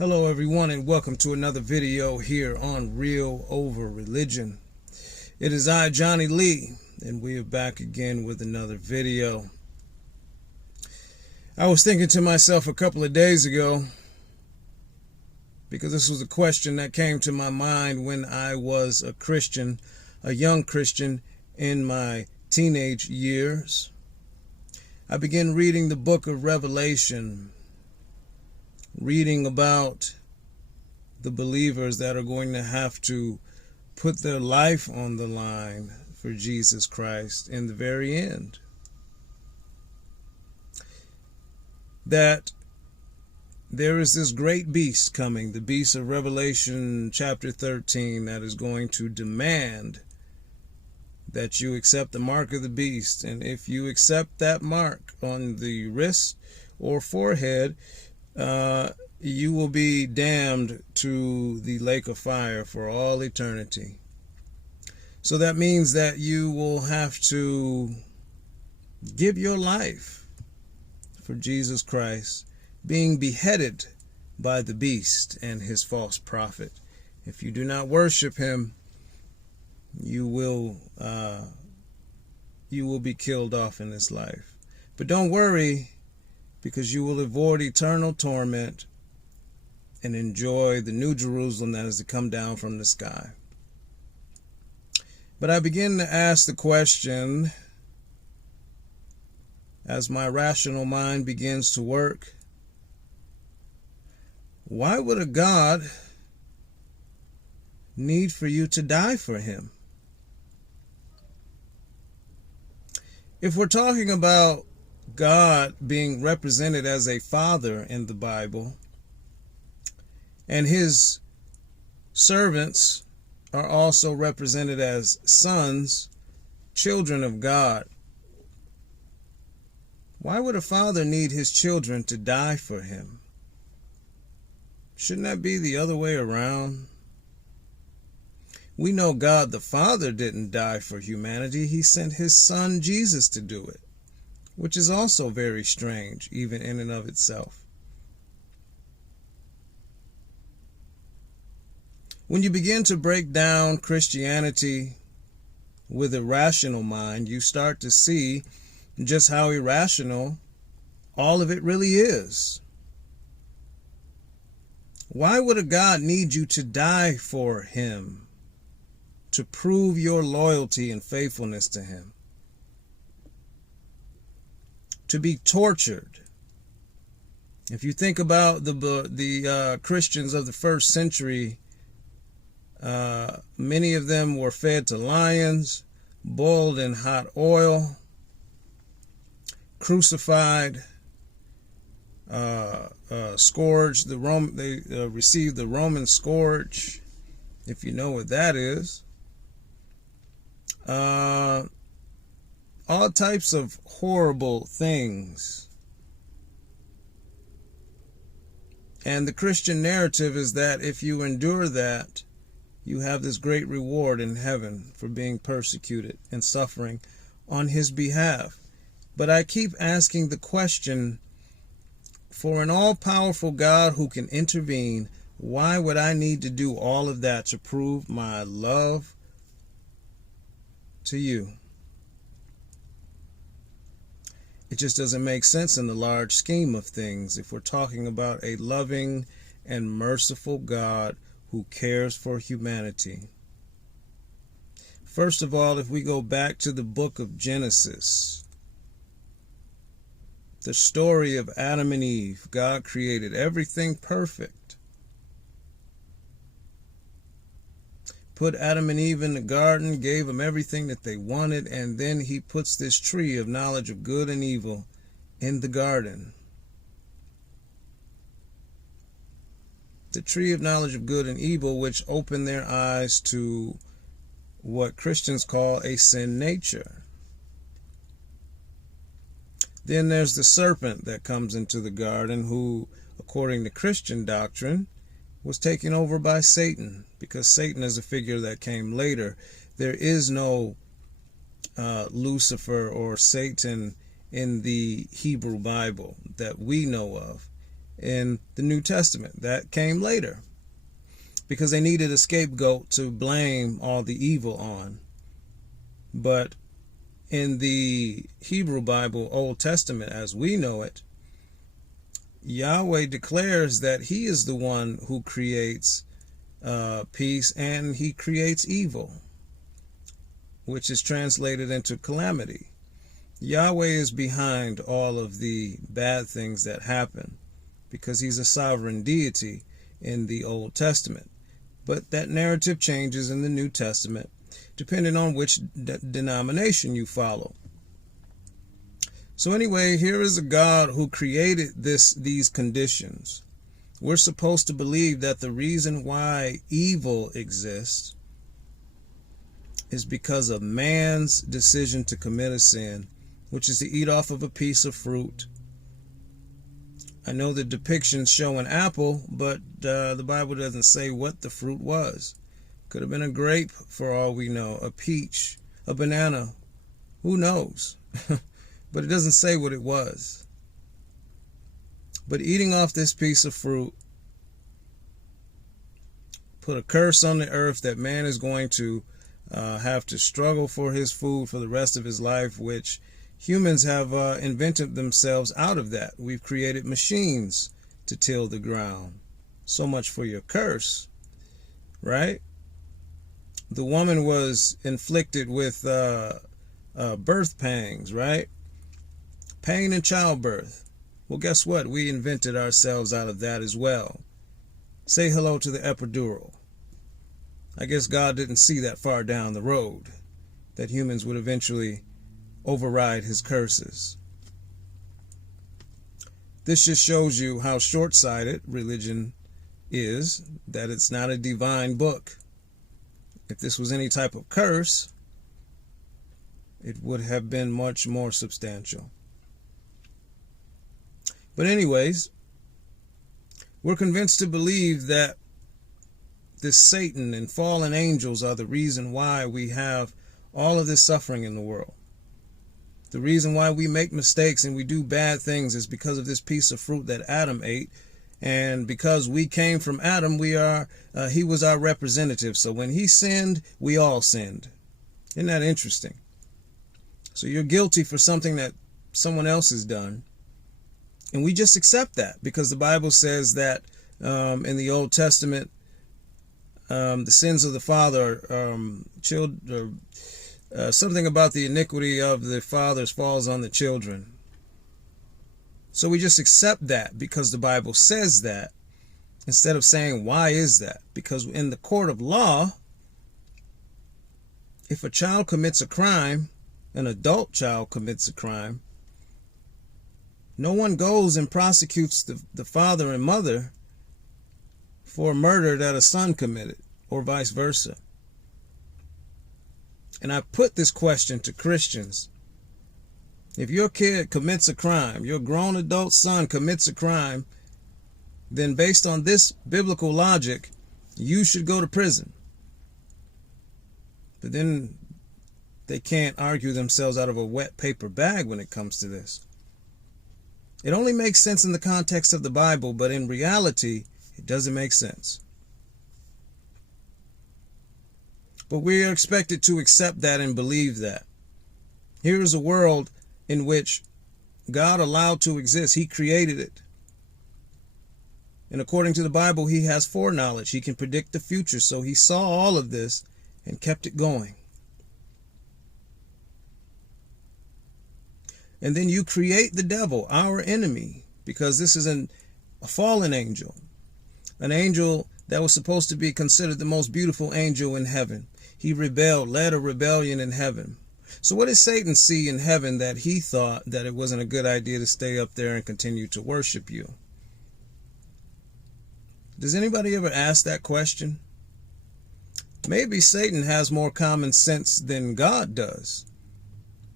Hello everyone, and welcome to another video here on Real Over Religion. It is I, Johnny Lee, and we are back again with another video. I was thinking to myself a couple of days ago, because this was a question that came to my mind when I was a Christian, a young Christian in my teenage years. I began reading the book of Revelation, reading about the believers that are going to have to put their life on the line for Jesus Christ in the very end. That there is this great beast coming, the beast of Revelation chapter 13, that is going to demand that you accept the mark of the beast. And if you accept that mark on the wrist or forehead, you will be damned to the lake of fire for all eternity. So that means that you will have to give your life for Jesus Christ, being beheaded by the beast and his false prophet. If you do not worship him, you will be killed off in this life. But don't worry, because you will avoid eternal torment and enjoy the new Jerusalem that is to come down from the sky. But I begin to ask the question, as my rational mind begins to work, why would a God need for you to die for him? If we're talking about God being represented as a father in the Bible, and his servants are also represented as sons, children of God, why would a father need his children to die for him? Shouldn't that be the other way around? We know God the Father didn't die for humanity. He sent his son Jesus to do it, which is also very strange, even in and of itself. When you begin to break down Christianity with a rational mind, you start to see just how irrational all of it really is. Why would a God need you to die for him, to prove your loyalty and faithfulness to him? To be tortured. If you think about the Christians of the first century, many of them were fed to lions, boiled in hot oil, crucified, scourged. They received the Roman scourge, if you know what that is. All types of horrible things. And the Christian narrative is that if you endure that, you have this great reward in heaven for being persecuted and suffering on his behalf. But I keep asking the question, for an all-powerful God who can intervene, why would I need to do all of that to prove my love to you? It just doesn't make sense in the large scheme of things if we're talking about a loving and merciful God who cares for humanity. First of all, if we go back to the book of Genesis, the story of Adam and Eve, God created everything perfect. Put Adam and Eve in the garden, gave them everything that they wanted, and then he puts this tree of knowledge of good and evil in the garden. The tree of knowledge of good and evil, which opened their eyes to what Christians call a sin nature. Then there's the serpent that comes into the garden, who, according to Christian doctrine, was taken over by Satan, because Satan is a figure that came later. There is no Lucifer or Satan in the Hebrew Bible that we know of. in the New Testament. That came later because they needed a scapegoat to blame all the evil on. But in the Hebrew Bible, Old Testament, as we know it, Yahweh declares that he is the one who creates peace, and he creates evil, which is translated into calamity. Yahweh is behind all of the bad things that happen because he's a sovereign deity in the Old Testament. But that narrative changes in the New Testament depending on which denomination you follow. So anyway, here is a God who created these conditions. We're supposed to believe that the reason why evil exists is because of man's decision to commit a sin, which is to eat off of a piece of fruit. I know the depictions show an apple, but the Bible doesn't say what the fruit was. Could have been a grape for all we know, a peach, a banana, who knows? But it doesn't say what it was. But eating off this piece of fruit put a curse on the earth that man is going to have to struggle for his food for the rest of his life, which humans have invented themselves out of that. We've created machines to till the ground. So much for your curse, right? The woman was inflicted with birth pangs, right? Pain in childbirth. Well, guess what? We invented ourselves out of that as well. Say hello to the epidural. I guess God didn't see that far down the road that humans would eventually override his curses. This just shows you how short-sighted religion is, that it's not a divine book. If this was any type of curse, it would have been much more substantial. But anyways, we're convinced to believe that this Satan and fallen angels are the reason why we have all of this suffering in the world. The reason why we make mistakes and we do bad things is because of this piece of fruit that Adam ate. And because we came from Adam, he was our representative. So when he sinned, we all sinned. Isn't that interesting? So you're guilty for something that someone else has done. And we just accept that because the Bible says that in the Old Testament, the sins of the father, something about the iniquity of the fathers falls on the children. So we just accept that because the Bible says that, instead of saying, why is that? Because in the court of law, if a child commits a crime, an adult child commits a crime, no one goes and prosecutes the father and mother for a murder that a son committed, or vice versa. And I put this question to Christians. If your kid commits a crime, your grown adult son commits a crime, then based on this biblical logic, you should go to prison. But then they can't argue themselves out of a wet paper bag when it comes to this. It only makes sense in the context of the Bible, but in reality, it doesn't make sense. But we are expected to accept that and believe that. Here is a world in which God allowed to exist. He created it. And according to the Bible, he has foreknowledge. He can predict the future. So he saw all of this and kept it going. And then you create the devil, our enemy, because this is a fallen angel. An angel that was supposed to be considered the most beautiful angel in heaven. He rebelled, led a rebellion in heaven. So what did Satan see in heaven that he thought that it wasn't a good idea to stay up there and continue to worship you? Does anybody ever ask that question? Maybe Satan has more common sense than God does.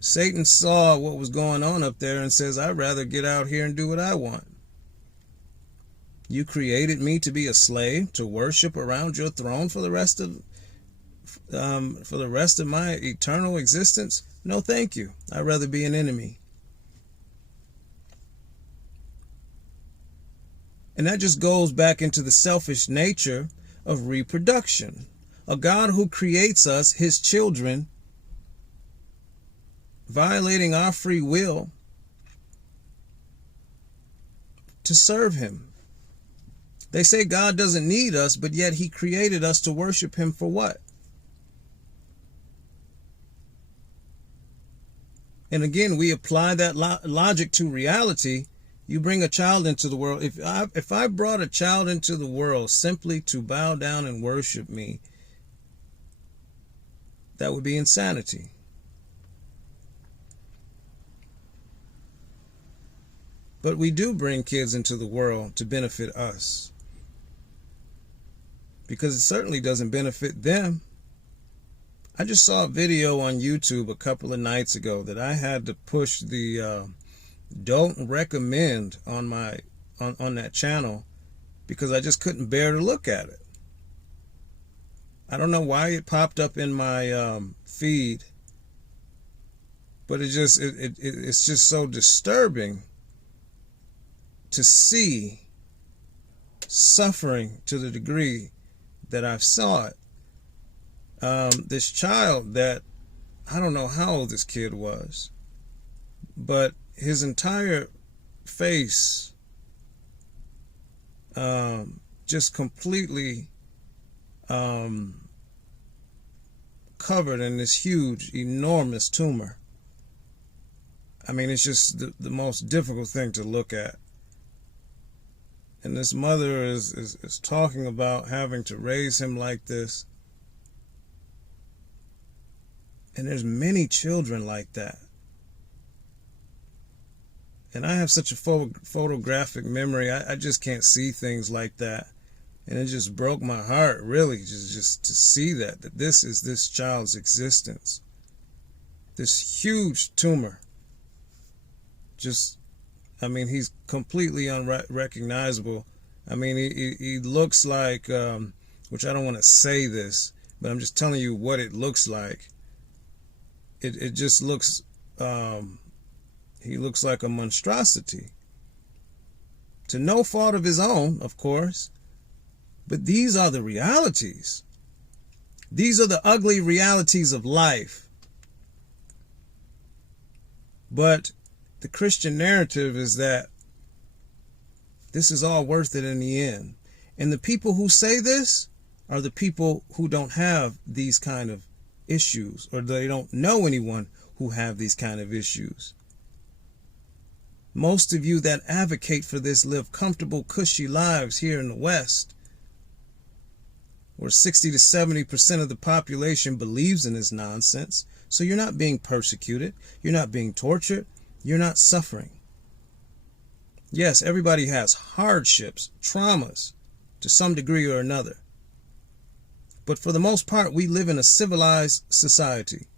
Satan saw what was going on up there and says, I'd rather get out here and do what I want. You created me to be a slave, to worship around your throne for the rest of my eternal existence? No, thank you. I'd rather be an enemy. And that just goes back into the selfish nature of reproduction. A God who creates us, his children, violating our free will to serve him. They say God doesn't need us, but yet he created us to worship him for what? And again, we apply that logic to reality. You bring a child into the world. If I brought a child into the world simply to bow down and worship me, that would be insanity. But we do bring kids into the world to benefit us, because it certainly doesn't benefit them. I just saw a video on YouTube a couple of nights ago that I had to push the don't recommend on that channel because I just couldn't bear to look at it. I don't know why it popped up in my feed, but it's just so disturbing to see suffering to the degree that I've saw it. This child that, I don't know how old this kid was, but his entire face just completely covered in this huge, enormous tumor. I mean, it's just the most difficult thing to look at. And this mother is talking about having to raise him like this. And there's many children like that. And I have such a photographic memory. I just can't see things like that. And it just broke my heart, really, just to see that this is this child's existence. This huge tumor. Just, I mean, he's completely unrecognizable. I mean, he looks like, which I don't want to say this, but I'm just telling you what it looks like. It just looks, he looks like a monstrosity. To no fault of his own, of course. But these are the realities. These are the ugly realities of life. But the Christian narrative is that this is all worth it in the end. And the people who say this are the people who don't have these kind of issues, or they don't know anyone who have these kind of issues. Most of you that advocate for this live comfortable, cushy lives here in the West, where 60 to 70% of the population believes in this nonsense. So you're not being persecuted. You're not being tortured. You're not suffering. Yes, everybody has hardships, traumas, to some degree or another. But for the most part, we live in a civilized society.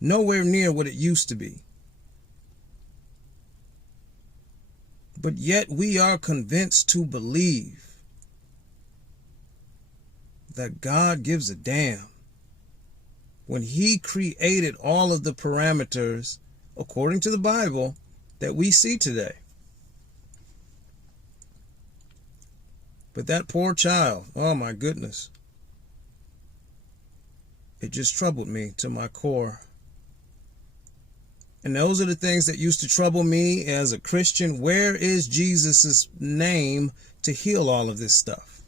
Nowhere near what it used to be. But yet we are convinced to believe that God gives a damn when he created all of the parameters, according to the Bible, that we see today. But that poor child, oh my goodness, it just troubled me to my core. And those are the things that used to trouble me as a Christian. Where is Jesus' name to heal all of this stuff?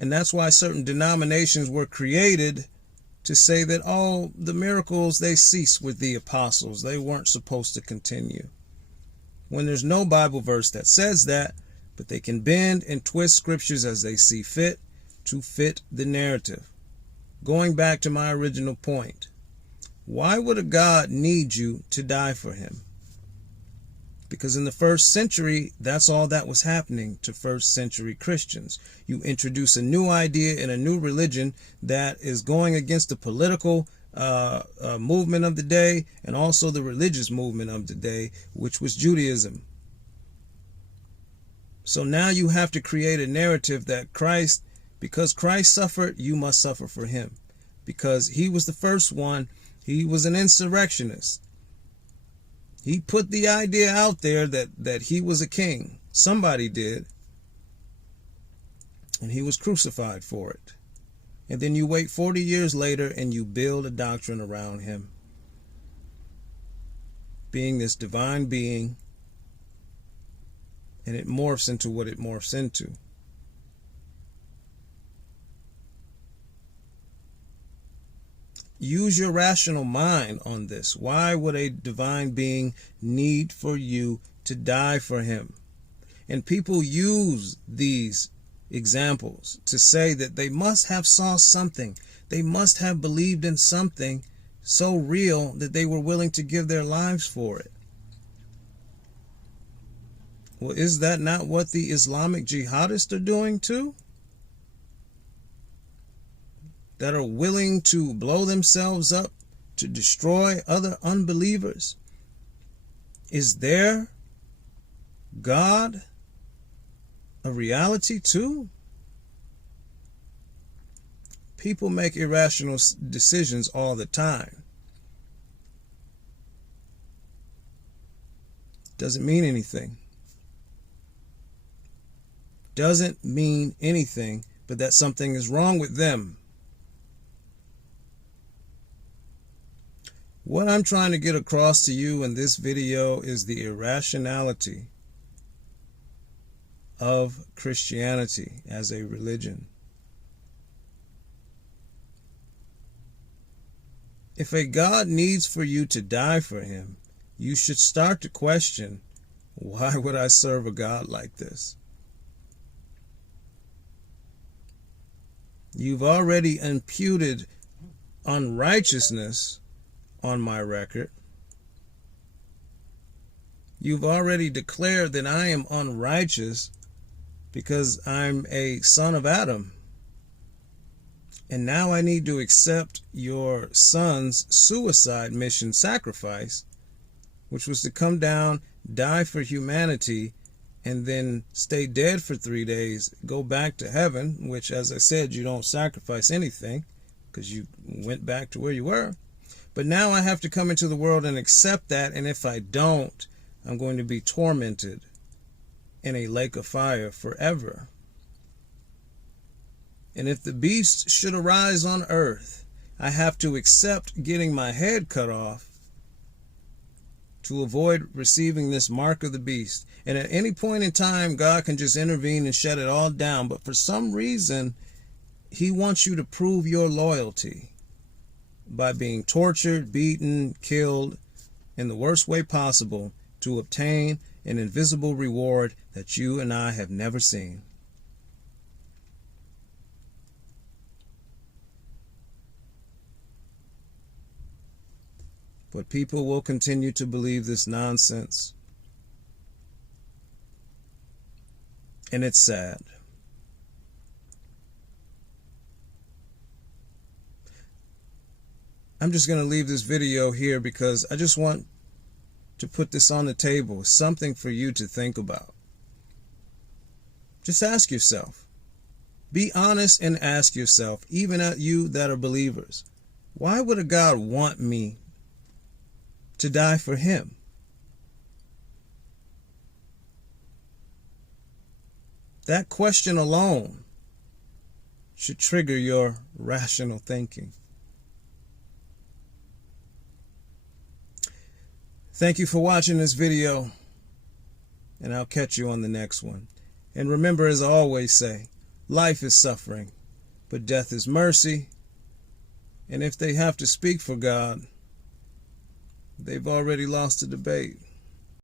And that's why certain denominations were created, to say that all the miracles, they ceased with the apostles. They weren't supposed to continue. When there's no Bible verse that says that, but they can bend and twist scriptures as they see fit to fit the narrative. Going back to my original point, why would a God need you to die for him? Because in the first century, that's all that was happening to first century Christians. You introduce a new idea and a new religion that is going against the political movement of the day and also the religious movement of the day, which was Judaism. So now you have to create a narrative that Christ, because Christ suffered, you must suffer for him. Because he was the first one, he was an insurrectionist. He put the idea out there that he was a king. Somebody did. And he was crucified for it. And then you wait 40 years later and you build a doctrine around him, being this divine being, and it morphs into what it morphs into. Use your rational mind on this. Why would a divine being need for you to die for him? And people use these examples to say that they must have saw something. They must have believed in something so real that they were willing to give their lives for it. Well, is that not what the Islamic jihadists are doing too? That are willing to blow themselves up to destroy other unbelievers? Is their God a reality too? People make irrational decisions all the time. Doesn't mean anything. Doesn't mean anything, but that something is wrong with them. What I'm trying to get across to you in this video is the irrationality of Christianity as a religion. If a God needs for you to die for him, you should start to question, why would I serve a God like this? You've already imputed unrighteousness on my record. You've already declared that I am unrighteous because I'm a son of Adam. And now I need to accept your son's suicide mission sacrifice, which was to come down, die for humanity, and then stay dead for 3 days, go back to heaven, which, as I said, you don't sacrifice anything because you went back to where you were. But now I have to come into the world and accept that, and if I don't, I'm going to be tormented in a lake of fire forever. And if the beast should arise on earth, I have to accept getting my head cut off to avoid receiving this mark of the beast. And at any point in time, God can just intervene and shut it all down. But for some reason, he wants you to prove your loyalty by being tortured, beaten, killed in the worst way possible to obtain an invisible reward that you and I have never seen. But people will continue to believe this nonsense. And it's sad. I'm just going to leave this video here because I just want to put this on the table, something for you to think about. Just ask yourself. Be honest and ask yourself, even at you that are believers, why would a God want me to die for him? That question alone should trigger your rational thinking. Thank you for watching this video, and I'll catch you on the next one. And remember, as I always say, life is suffering, but death is mercy. And if they have to speak for God, they've already lost the debate.